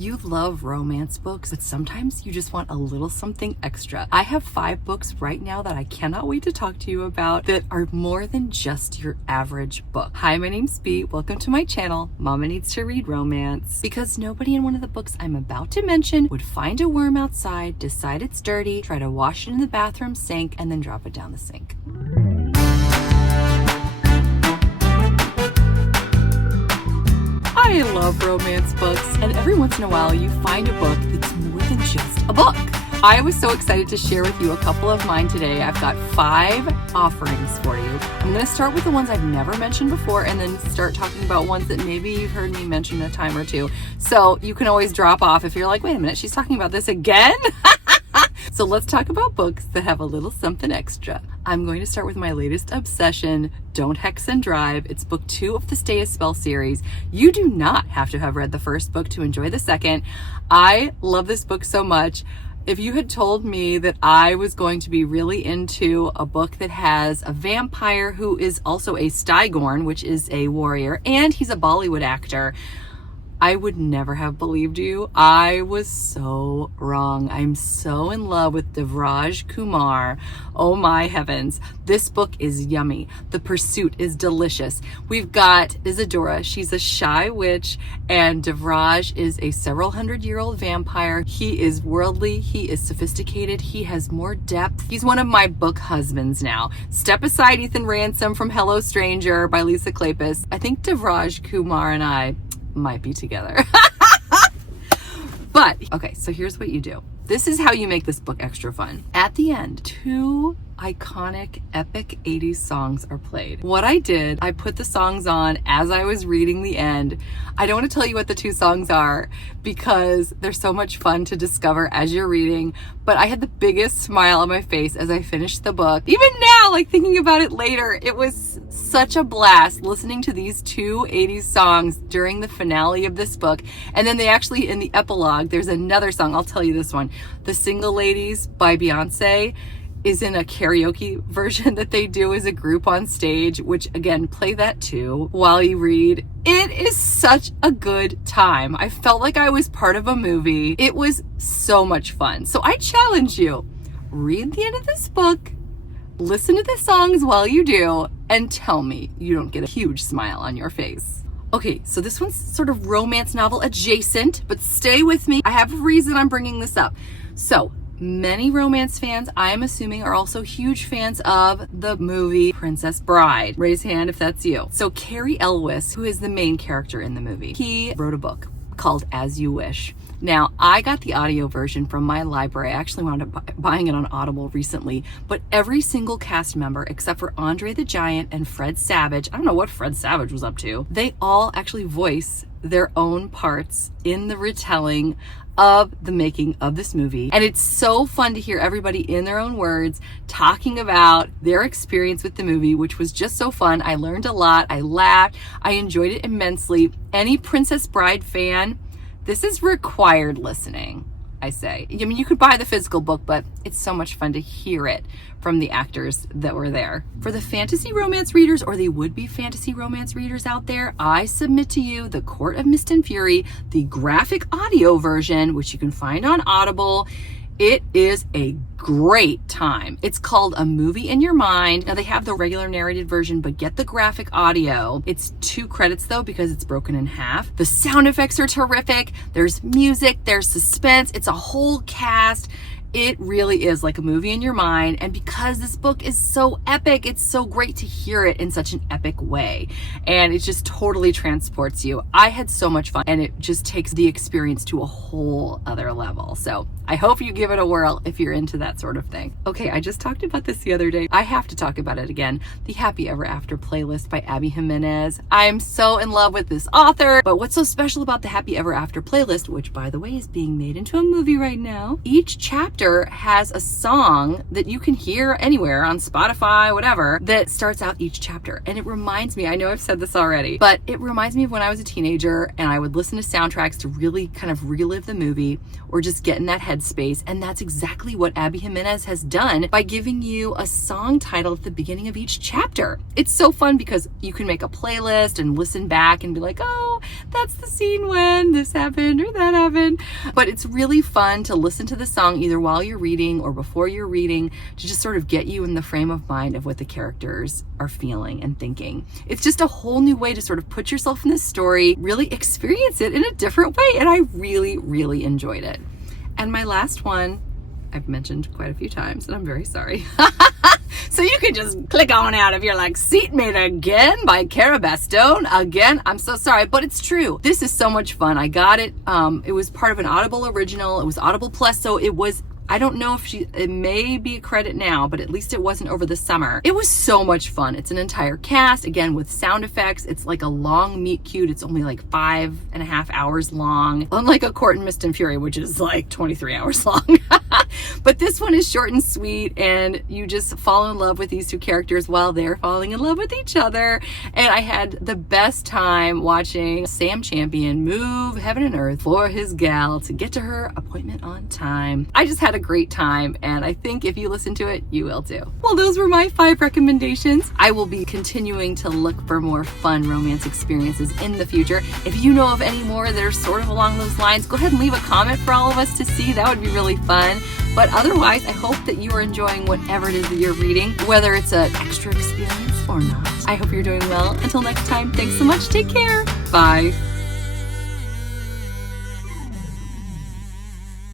You love romance books, but sometimes you just want a little something extra. I have 5 books right now that I cannot wait to talk to you about that are more than just your average book. Hi, my name's Bea. Welcome to my channel, Mama Needs to Read Romance. Because nobody in one of the books I'm about to mention would find a worm outside, decide it's dirty, try to wash it in the bathroom sink, and then drop it down the sink. I love romance books, and every once in a while you find a book that's more than just a book. I was so excited to share with you a couple of mine today. I've got 5 offerings for you. I'm going to start with the ones I've never mentioned before and then start talking about ones that maybe you've heard me mention a time or two. So you can always drop off if you're like, wait a minute, she's talking about this again? So let's talk about books that have a little something extra. I'm going to start with my latest obsession, Don't Hex and Drive. It's book 2 of the Stay a Spell series. You do not have to have read the first book to enjoy the second. I love this book so much. If you had told me that I was going to be really into a book that has a vampire who is also a Stygorn, which is a warrior, and he's a Bollywood actor, I would never have believed you. I was so wrong. I'm so in love with Devraj Kumar. Oh my heavens. This book is yummy. The pursuit is delicious. We've got Isadora. She's a shy witch, and Devraj is a several hundred-year-old vampire. He is worldly. He is sophisticated. He has more depth. He's one of my book husbands now. Step aside, Ethan Ransom from Hello Stranger by Lisa Kleypas. I think Devraj Kumar and I might be together. But okay, so here's what you do. This is how you make this book extra fun. At the end, 2 iconic epic 80s songs are played. What I did, I put the songs on as I was reading the end. I don't want to tell you what the 2 songs are because they're so much fun to discover as you're reading, but I had the biggest smile on my face as I finished the book. Even now, like thinking about it later, it was such a blast listening to these 2 80s songs during the finale of this book. And then they actually, in the epilogue, there's another song. I'll tell you this one. The Single Ladies by Beyonce is in a karaoke version that they do as a group on stage, which again, play that too while you read. It is such a good time. I felt like I was part of a movie. It was so much fun. So I challenge you, read the end of this book, listen to the songs while you do, and tell me you don't get a huge smile on your face. Okay, so this one's sort of romance novel adjacent, but stay with me. I have a reason I'm bringing this up. So many romance fans, I am assuming, are also huge fans of the movie Princess Bride. Raise hand if that's you. So Cary Elwes, who is the main character in the movie, he wrote a book called As You Wish. Now, I got the audio version from my library. I actually wound up buying it on Audible recently, but every single cast member, except for Andre the Giant and Fred Savage, I don't know what Fred Savage was up to, they all actually voice their own parts in the retelling of the making of this movie. And it's so fun to hear everybody in their own words talking about their experience with the movie, which was just so fun. I learned a lot. I laughed. I enjoyed it immensely. Any Princess Bride fan, this is required listening, I say. I mean, you could buy the physical book, but it's so much fun to hear it from the actors that were there. For the fantasy romance readers or the would-be fantasy romance readers out there, I submit to you The Court of Mist and Fury, the graphic audio version, which you can find on Audible. It is a great time. It's called A Movie in Your Mind. Now they have the regular narrated version, but get the graphic audio. It's 2 credits though, because it's broken in half. The sound effects are terrific. There's music, there's suspense. It's a whole cast. It really is like a movie in your mind. And because this book is so epic, it's so great to hear it in such an epic way. And it just totally transports you. I had so much fun, and it just takes the experience to a whole other level. So I hope you give it a whirl if you're into that sort of thing. Okay, I just talked about this the other day. I have to talk about it again. The Happy Ever After playlist by Abby Jimenez. I'm so in love with this author. But what's so special about the Happy Ever After playlist, which by the way is being made into a movie right now, each chapter chapter has a song that you can hear anywhere on Spotify, whatever, that starts out each chapter. And it reminds me, I know I've said this already, but it reminds me of when I was a teenager and I would listen to soundtracks to really kind of relive the movie or just get in that headspace. And that's exactly what Abby Jimenez has done by giving you a song title at the beginning of each chapter. It's so fun because you can make a playlist and listen back and be like, oh, that's the scene when this happened or that happened. But it's really fun to listen to the song either while you're reading or before you're reading to just sort of get you in the frame of mind of what the characters are feeling and thinking. It's just a whole new way to sort of put yourself in this story, really experience it in a different way. And I really, really enjoyed it. And my last one, I've mentioned quite a few times, and I'm very sorry. So you can just click on out if you're like, Seatmate again by Cara Bastone again. I'm so sorry, but it's true. This is so much fun. I got it. It was part of an Audible original. It was Audible Plus, so it was, I don't know if it may be a credit now, but at least it wasn't over the summer. It was so much fun. It's an entire cast, again, with sound effects. It's like a long meet cute. It's only like 5.5 hours long, unlike A Court in Mist and Fury, which is like 23 hours long. But this one is short and sweet, and you just fall in love with these two characters while they're falling in love with each other. And I had the best time watching Sam Champion move heaven and earth for his gal to get to her appointment on time. I just had a great time, and I think if you listen to it, you will too. Well, those were my 5 recommendations. I will be continuing to look for more fun romance experiences in the future. If you know of any more that are sort of along those lines, go ahead and leave a comment for all of us to see. That would be really fun. But otherwise, I hope that you are enjoying whatever it is that you're reading, whether it's an extra experience or not. I hope you're doing well. Until next time, thanks so much. Take care. Bye.